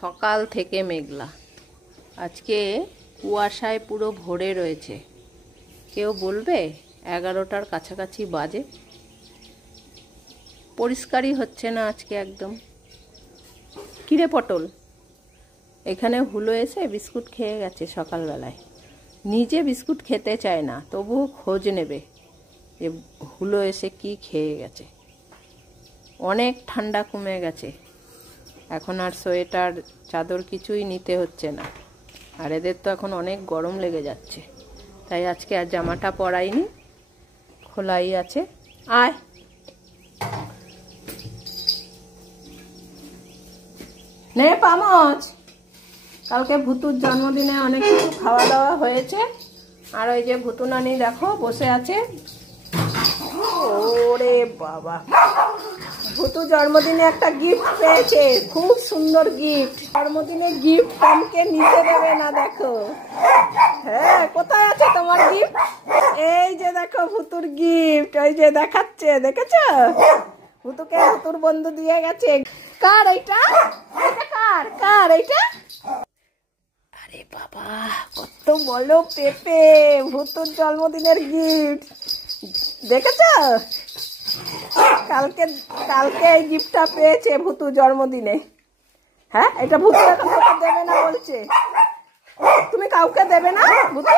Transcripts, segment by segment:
সকাল থেকে মেঘলা, আজকে কুয়াশায় পুরো ভরে রয়েছে। কেউ বলবে 11টার কাছাকাছি বাজে, পরিষ্কারই হচ্ছে না আজকে একদম। কিরে পটল, এখানে হুলো এসে বিস্কুট খেয়ে গেছে সকালবেলায়। নিজে বিস্কুট খেতে চায় না, তবুও খোঁজ নেবে যে হুলো এসে কি খেয়ে গেছে। অনেক ঠান্ডা কমে গেছে, এখন আর সোয়েটার চাদর কিছুই নিতে হচ্ছে না। আর এদের তো এখন অনেক গরম লেগে যাচ্ছে, তাই আজকে আর জামাটা পরাইনি, খোলাই আছে। আয় নে পামচ, কালকে ভুতুর জন্মদিনে অনেক কিছু খাওয়া দাওয়া হয়েছে। আর ওই যে ভুতু নানি দেখো বসে আছে। ওরে বাবা, ভুতু জন্মদিনে একটা গিফট পেয়েছে, খুব সুন্দর গিফট। জন্মদিনে গিফট কামকে নিতে দেবে না, দেখো। হ্যাঁ, কোথায় আছে তোমার গিফট? এই যে দেখো ভুতুর গিফট, ওই যে দেখাচ্ছে, দেখেছো? ভুতুকে ভুতুর বন্ধু দিয়ে গেছে। কার এইটা? এটা কার? কার এইটা? আরে বাবা, কত বড় পেঁপে! ভুতুর জন্মদিনের গিফট দেখেছো? কালকে এই গিফটটা পেয়েছে ভুতু জন্মদিনে। হ্যাঁ, এটা ভুতু এখন তোকে দেবে না বলছে। তুমি কাউকে দেবে না ভুতু?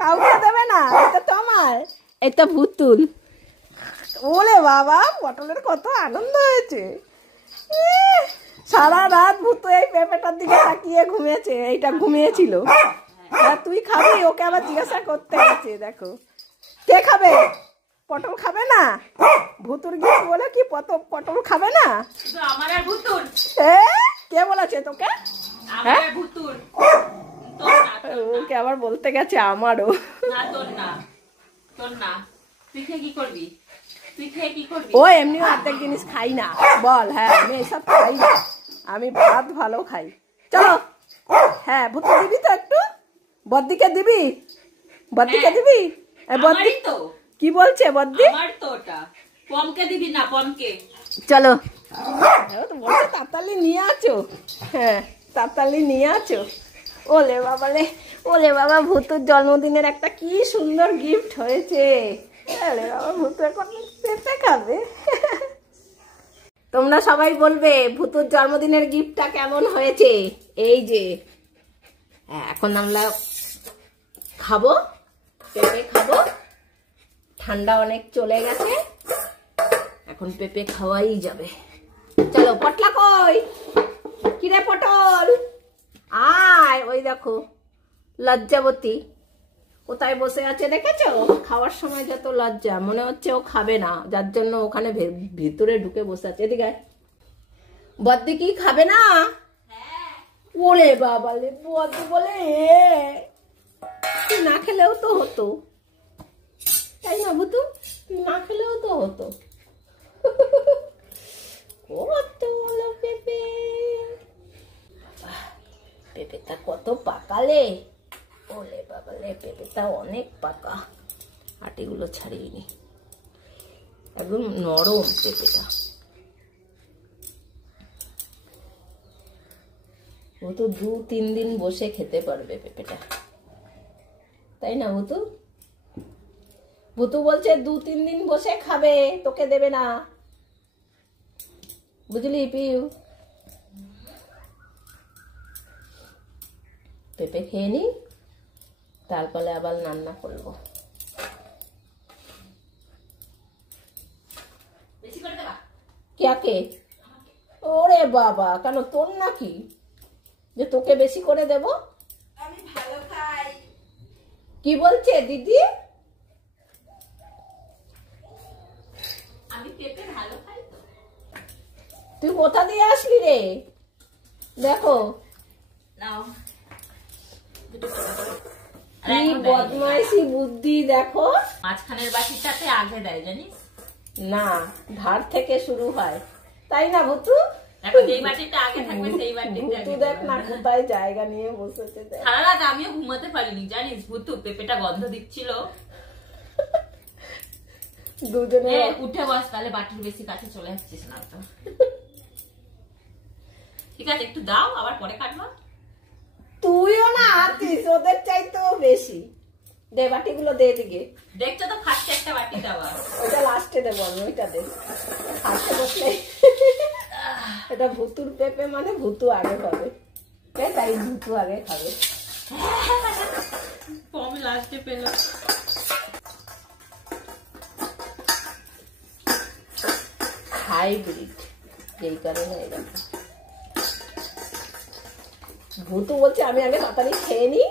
কাউকে দেবে না, এটা তোমার। এটা ভুতুল। ওলে বাবা, পটলের কত আনন্দ হয়েছে। সারা রাত ভুতু এই পেঁপেটার দিকে তাকিয়ে ঘুমিয়েছে। এইটা ঘুমিয়েছিল। তুই খাবি? ওকে আবার জিজ্ঞাসা করতে গেছে। দেখো, কে খাবে? পটল খাবে না? ভুতুর গিফট বলে কি পটল খাবে না? আমার আর ভুতুর। কে বলেছে তোকে? আমার ভুতুর। ওকে আবার বলতে গেছে আমারও। না, তোর না, তোর না। তুই খেয়ে কি করবি? তুই খেয়ে কি করবি? ও এমনিও অর্ধেক জিনিস খাই না, বল। হ্যাঁ, আমি এসব খাই না, আমি ভাত ভালো খাই। চলো। হ্যাঁ, ভুতু দিবি তো একটু? বদ্দিকে দিবি? বদ্দিকে দিবি? বদ্দি তো কি বলছে বদ্দি? আমার তো ওটা পমকে দিবি না, পমকে। চলো, বলছে তাতালি নিয়ে আছো। হ্যাঁ, তাতালি নিয়ে আছো। ওলে বাবা রে, ওলে বাবা, ভুতুর জন্মদিনের একটা কি সুন্দর গিফট হয়েছে। ওলে বাবা, ভুতু এখন পেঁপে খাবে। তোমরা সবাই বলবে ভুতুর জন্মদিনের গিফটটা কেমন হয়েছে। এই যে এখন আমরা খাবো, পেঁপে খাবো। ঠান্ডা অনেক চলে গেছে, এখন পেঁপে খাওয়াই যাবে। চলো, পটলা কই? কিরে পটল, আয়। ওই দেখো লজ্জাবতী কোথায় বসে আছে, দেখেছো? খাওয়ার সময় যত লজ্জা, মনে হচ্ছে ও খাবে না, যার জন্য ওখানে ভিতরে ঢুকে বসে আছে। এদিকে বদ্দি কি খাবে না? ওরে বাবা রে, বদ্দি বলে তুই না খেলেও তো হতো, তাই না ভুতু? তুই না খেলেও তো হতো। কত বলো পেঁপে, পেঁপেটা কত পাকালে। ওলে বাবালে, পেঁপেটা অনেক পাকা। আটিগুলো ছাড়িয়ে নি, একদম নরম পেঁপেটা। ও তো 2-3 দিন বসে খেতে পারবে পেঁপেটা, তাই না ভুতু? ভুতু বলছে 2-3 দিন বসে খাবে, তোকে দেবে না, বুঝলি পিউ? পেঁপে খেয়ে নি, তারপরে আবার রান্না করবো। কে? ওরে বাবা, কেন তোর নাকি যে তোকে বেশি করে দেব? আমি ভালো খাই। কি বলছে দিদি? আমি পেঁপে ভালো খাই তো। তুই কোথা দিয়ে আসলি রে? দেখো নাও, কি বদমাইশি বুদ্ধি, দেখো। মাঝখানের বাটিটাতে আগে দেয়, জানিস? না, ধার থেকে শুরু হয়, তাই না ভুতু? দেখো, যেই বাটিটা আগে থাকবে সেই বাটিতে ভুতু দেখ না কোথায় জায়গা নিয়ে বসেছে। সারা রাত আমিও ঘুমাতে পারিনি, জানিস? ভুতু পেঁপেটা গন্ধ দিচ্ছিল। দুজনে উঠে বস, তাহলে বাটির বেশি কাছে চলে যাচ্ছিস না তো। ঠিক আছে, একটু দাও, আবার পরে কাটবো। তুইও না আছিস, ওদের চাইতেও বেশি। দে বাটিগুলো দে দিকে। দেখছো তো খাচ্ছে একটা বাটিতে আবার। ওইটা লাস্টে দেবো আমি, ওইটা দে। খাচ্ছে বসলে এটা ভুতুর পেঁপে মানে ভুতু আগে খাবে, তাই ভুতু আগে খাবে। পম লাস্টে পেল। হাইব্রিড, যেই কারণে এরকম। ভুতু বলছে আমি আগে তাড়াতাড়ি খেয়ে নিই,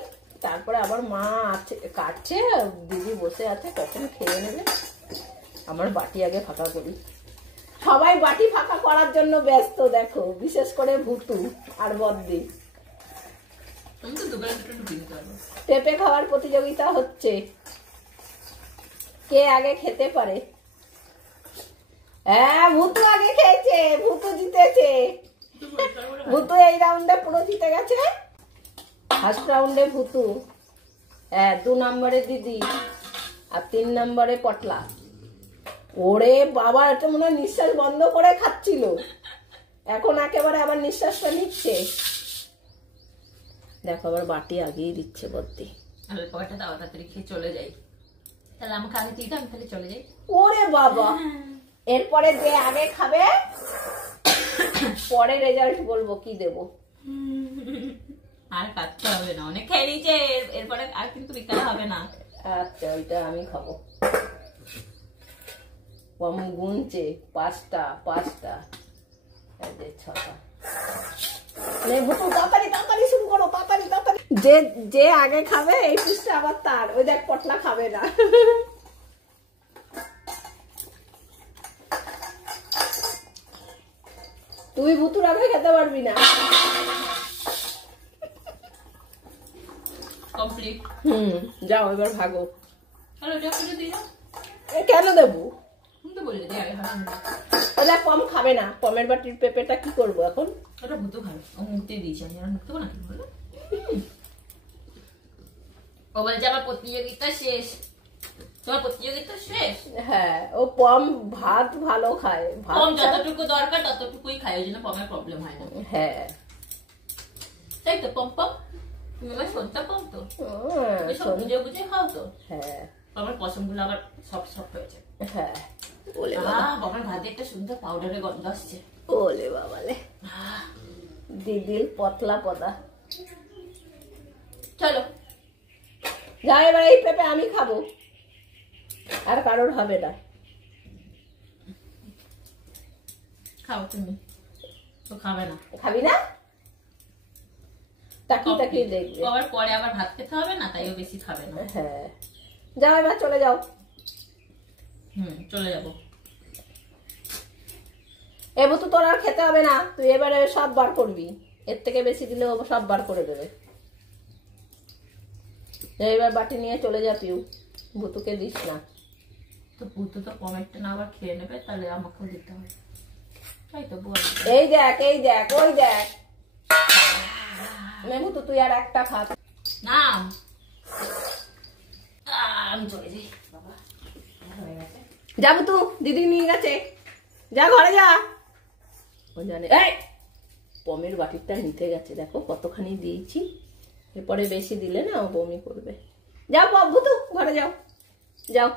তারপরে আবার মা আছে কাটছে, দিদি বসে আছে, কখন খেয়ে নেবে, আমার বাটি আগে ফাঁকা করি। সবাই বাটি ফাঁকা করার জন্য ব্যস্ত দেখো, বিশেষ করে ভুতু আর বদ্দি। তুমি তো দুবার দুটো ঢুকে দিতে পারবো। পেঁপে খাওয়ার প্রতিযোগিতা হচ্ছে, কে আগে খেতে পারে। হ্যাঁ ভুতু আগে খেয়েছে, ভুতু জিতেছে। ভুতু এই রাউন্ডে পুরো জিতে গেছে। ফার্স্ট রাউন্ডে ভুতু, 2 নম্বরে দিদি, আর 3 নম্বরে পটলা। ওরে বাবা, এটা মনে হয় নিঃশ্বাস বন্ধ করে খাচ্ছিল, এখন একেবারে আবার নিঃশ্বাসটা নিচ্ছে। দেখো আবার বাটি আগেই দিচ্ছে বদ্দি। আর কয়টা দাও, তাড়াতাড়ি খেয়ে চলে যাই। তাহলে আমাকে আগে দিয়ে দাও, আমি তাহলে চলে যাই। ওরে বাবা, এরপরে যে আগে খাবে পরে রেজাল্ট বলবো কি দেবো। আর কাটতে হবে না, অনেক খেয়ে নিয়েছে, এরপরে আর কিন্তু বিকালে হবে না। আচ্ছা ওইটা আমি খাবো। কম গুনছে, 5টা 5টা, 6টা। তাড়াতাড়ি তাড়াতাড়ি শুরু করো, তাড়াতাড়ি তাড়াতাড়ি। যে আগে খাবে এই পিসটা আবার তার। ওই দেখ পটলা খাবে না। তুই ভুতুর আগে খেতে পারবি না। কমপ্লিট। যাও এবার ভাগো। চলো এটা করে দিয়ে দাও। কেন দেবো? তুমি তো বললে দিয়ে আগে ভালো। ওটা কম খাবে না, পমের বাটির পেঁপেটা কি করবো এখন? ওটা ভুতো খাবে, ও মুখতে দিয়েছি, আমি আর মুখতে না কি বললো। ও বলছে আমার প্রতিযোগিতা শেষ। তোমার প্রতিযোগিতা শেষ? হ্যাঁ, ও পম ভাত ভালো খায়, পম যতটুকু দরকার ততটুকুই খায়, ওই জন্য পমের প্রবলেম হয় না। হ্যাঁ তাই তো পম পম, তুমি আমার সন্তা পম তো, সব বুঝে বুঝে খাও তো। হ্যাঁ আমার পছন্দগুলো আবার সফট সফট হয়েছে। হ্যাঁ। ওলে বাবা, আমার ভাতে একটা সুন্দর পাউডারের গন্ধ আসছে। ওলে বাবালে, দিদির পতলা পদা। চলো যাও এবার এই পেঁপে আমি খাবো, আর কারোর হবে না। খাও তুমি, তো খাবে না। খাবি না? তাকিয়ে তাকিয়ে দেখবে। আবার পরে আবার ভাত খেতে হবে না, তাইও বেশি খাবে না। হ্যাঁ যাও এবার চলে যাও। চলে যাবো। এবার তো তোর আর খেতে হবে না, তুই এবারে সব বার করবি, এর থেকে বেশি দিলে ও সব বার করে দেবে। এবার বাটি নিয়ে চলে যা পিউ, ভুতুকে দিস না। তো ভুতু তো কমেন্টটা না আবার খেয়ে নেবে, তাহলে আমাকেও দিতে হবে, তাই তো বল। এই দেখ এই দেখ ওই দেখ, ভুতু তুই আর একটা খা না। আমি চলে যাই বাবা, হয়ে গেছে। যাবো তো, দিদি নিয়ে গেছে, যা ঘরে যা। ও জানে এই পমের বাটিটা নিতে গেছে, দেখো কতখানি দিয়েছি, এরপরে বেশি দিলে না ও বমি করবে। যাও ভুতু ঘরে যাও, যাও।